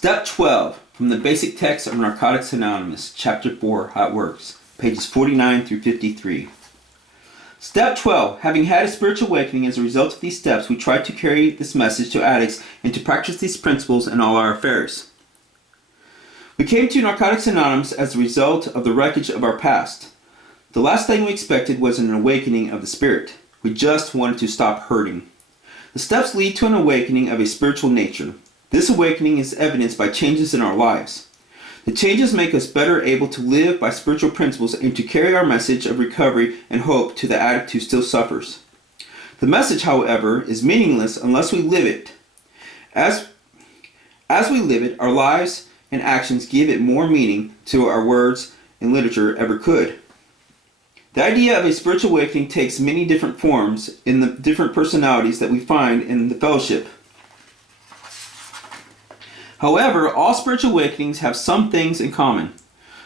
Step 12 from the basic text of Narcotics Anonymous, Chapter 4, How It Works, pages 49 through 53. Step 12. Having had a spiritual awakening as a result of these steps, we try to carry this message to addicts and to practice these principles in all our affairs. We came to Narcotics Anonymous as a result of the wreckage of our past. The last thing we expected was an awakening of the spirit. We just wanted to stop hurting. The steps lead to an awakening of a spiritual nature. This awakening is evidenced by changes in our lives. The changes make us better able to live by spiritual principles and to carry our message of recovery and hope to the addict who still suffers. The message, however, is meaningless unless we live it. As we live it, our lives and actions give it more meaning to our words and literature ever could. The idea of a spiritual awakening takes many different forms in the different personalities that we find in the fellowship. However, all spiritual awakenings have some things in common.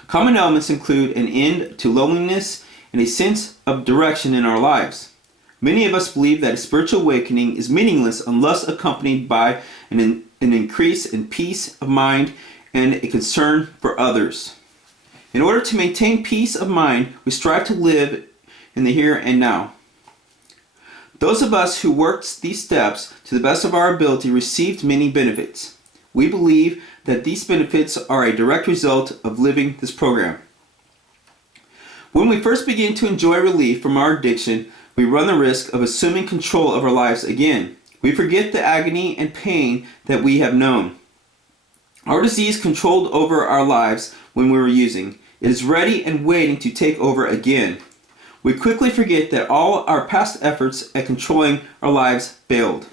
Common elements include an end to loneliness and a sense of direction in our lives. Many of us believe that a spiritual awakening is meaningless unless accompanied by an increase in peace of mind and a concern for others. In order to maintain peace of mind, we strive to live in the here and now. Those of us who worked these steps to the best of our ability received many benefits. We believe that these benefits are a direct result of living this program. When we first begin to enjoy relief from our addiction, we run the risk of assuming control of our lives again. We forget the agony and pain that we have known. Our disease controlled over our lives when we were using. It is ready and waiting to take over again. We quickly forget that all our past efforts at controlling our lives failed.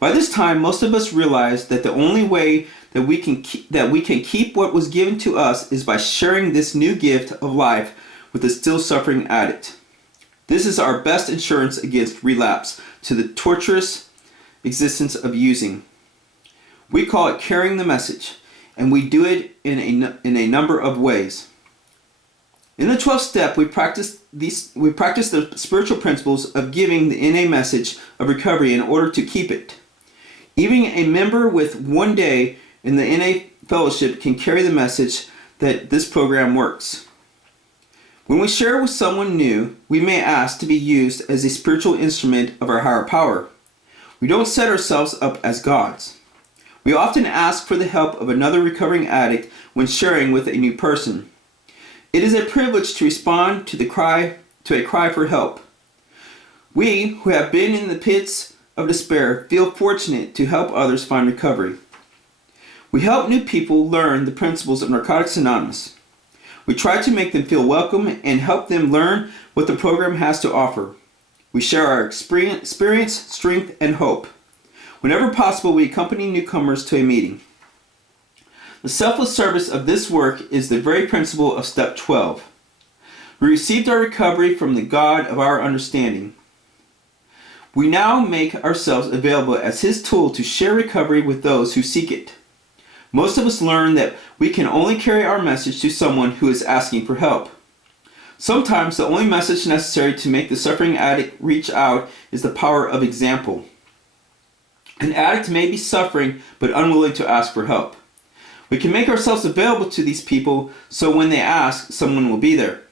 By this time, most of us realize that the only way that we can keep what was given to us is by sharing this new gift of life with a still suffering addict. This is our best insurance against relapse to the torturous existence of using. We call it carrying the message, and we do it in a number of ways. In the 12th step, we practice the spiritual principles of giving the NA message of recovery in order to keep it. Even a member with 1 day in the NA fellowship can carry the message that this program works. When we share with someone new, we may ask to be used as a spiritual instrument of our higher power. We don't set ourselves up as gods. We often ask for the help of another recovering addict when sharing with a new person. It is a privilege to respond to a cry for help. We, who have been in the pits of despair, feel fortunate to help others find recovery. We help new people learn the principles of Narcotics Anonymous. We try to make them feel welcome and help them learn what the program has to offer. We share our experience, strength, and hope. Whenever possible, we accompany newcomers to a meeting. The selfless service of this work is the very principle of Step 12. We received our recovery from the God of our understanding. We now make ourselves available as His tool to share recovery with those who seek it. Most of us learn that we can only carry our message to someone who is asking for help. Sometimes the only message necessary to make the suffering addict reach out is the power of example. An addict may be suffering but unwilling to ask for help. We can make ourselves available to these people so when they ask, someone will be there.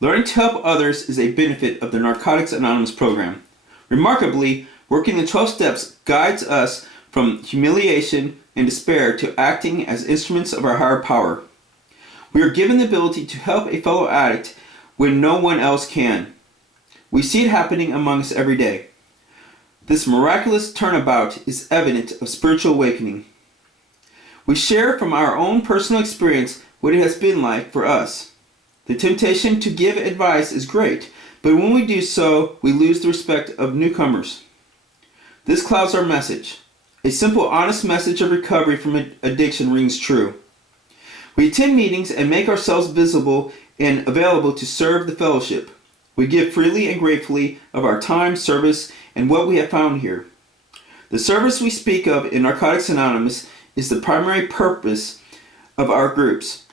Learning to help others is a benefit of the Narcotics Anonymous program. Remarkably, working the 12 steps guides us from humiliation and despair to acting as instruments of our higher power. We are given the ability to help a fellow addict when no one else can. We see it happening among us every day. This miraculous turnabout is evident of spiritual awakening. We share from our own personal experience what it has been like for us. The temptation to give advice is great, but when we do so, we lose the respect of newcomers. This clouds our message. A simple, honest message of recovery from addiction rings true. We attend meetings and make ourselves visible and available to serve the fellowship. We give freely and gratefully of our time, service, and what we have found here. The service we speak of in Narcotics Anonymous is the primary purpose of our groups.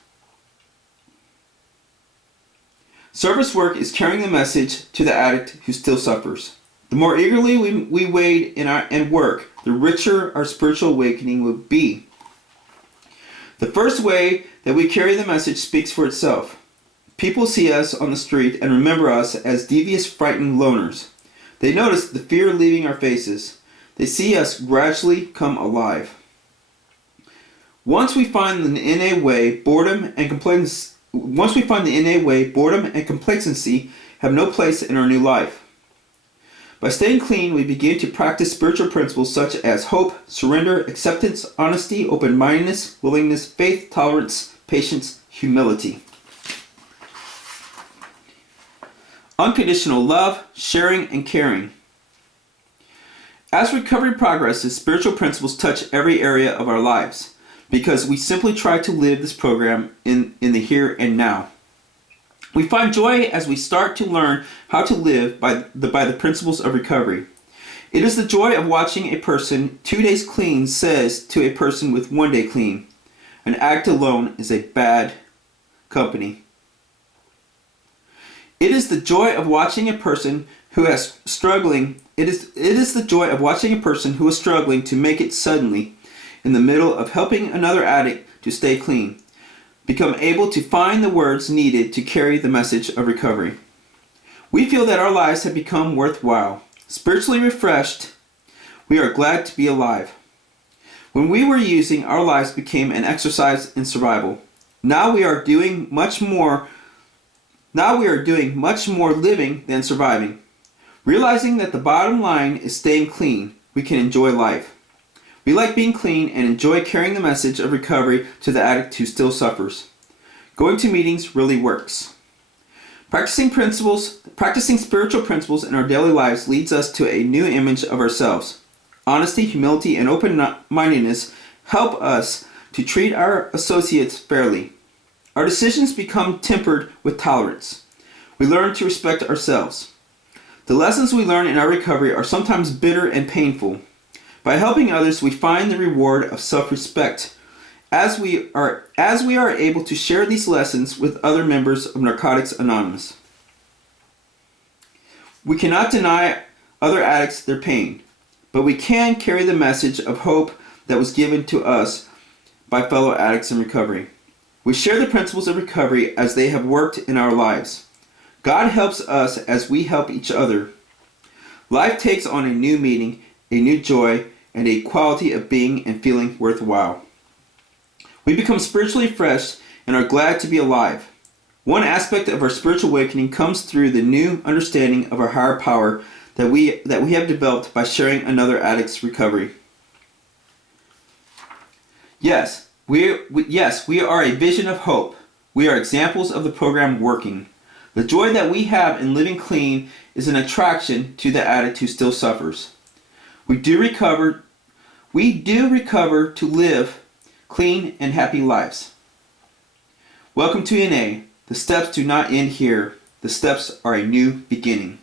Service work is carrying the message to the addict who still suffers. The more eagerly we wade in and work, the richer our spiritual awakening will be. The first way that we carry the message speaks for itself. People see us on the street and remember us as devious, frightened loners. They notice the fear leaving our faces. They see us gradually come alive. Once we find the innate way, boredom and complacency have no place in our new life. By staying clean, we begin to practice spiritual principles such as hope, surrender, acceptance, honesty, open-mindedness, willingness, faith, tolerance, patience, humility. Unconditional love, sharing, and caring. As recovery progresses, spiritual principles touch every area of our lives because we simply try to live this program in the here and now. We find joy as we start to learn how to live by the principles of recovery. It is the joy of watching a person 2 days clean says to a person with 1 day clean, an addict alone is a bad company. It is the joy of watching a person who is struggling. It is the joy of watching a person who is struggling to make it suddenly, in the middle of helping another addict to stay clean, become able to find the words needed to carry the message of recovery. We feel that our lives have become worthwhile. Spiritually refreshed, we are glad to be alive. When we were using, our lives became an exercise in survival. Now we are doing much more living than surviving. Realizing that the bottom line is staying clean, we can enjoy life. We like being clean and enjoy carrying the message of recovery to the addict who still suffers. Going to meetings really works. Practicing spiritual principles in our daily lives leads us to a new image of ourselves. Honesty, humility, and open-mindedness help us to treat our associates fairly. Our decisions become tempered with tolerance. We learn to respect ourselves. The lessons we learn in our recovery are sometimes bitter and painful. By helping others, we find the reward of self-respect as we are able to share these lessons with other members of Narcotics Anonymous. We cannot deny other addicts their pain, but we can carry the message of hope that was given to us by fellow addicts in recovery. We share the principles of recovery as they have worked in our lives. God helps us as we help each other. Life takes on a new meaning, a new joy, and a quality of being and feeling worthwhile. We become spiritually fresh and are glad to be alive. One aspect of our spiritual awakening comes through the new understanding of our higher power that we have developed by sharing another addict's recovery. Yes, we are a vision of hope. We are examples of the program working. The joy that we have in living clean is an attraction to the addict who still suffers. We do recover to live clean and happy lives. Welcome to NA. The steps do not end here. The steps are a new beginning.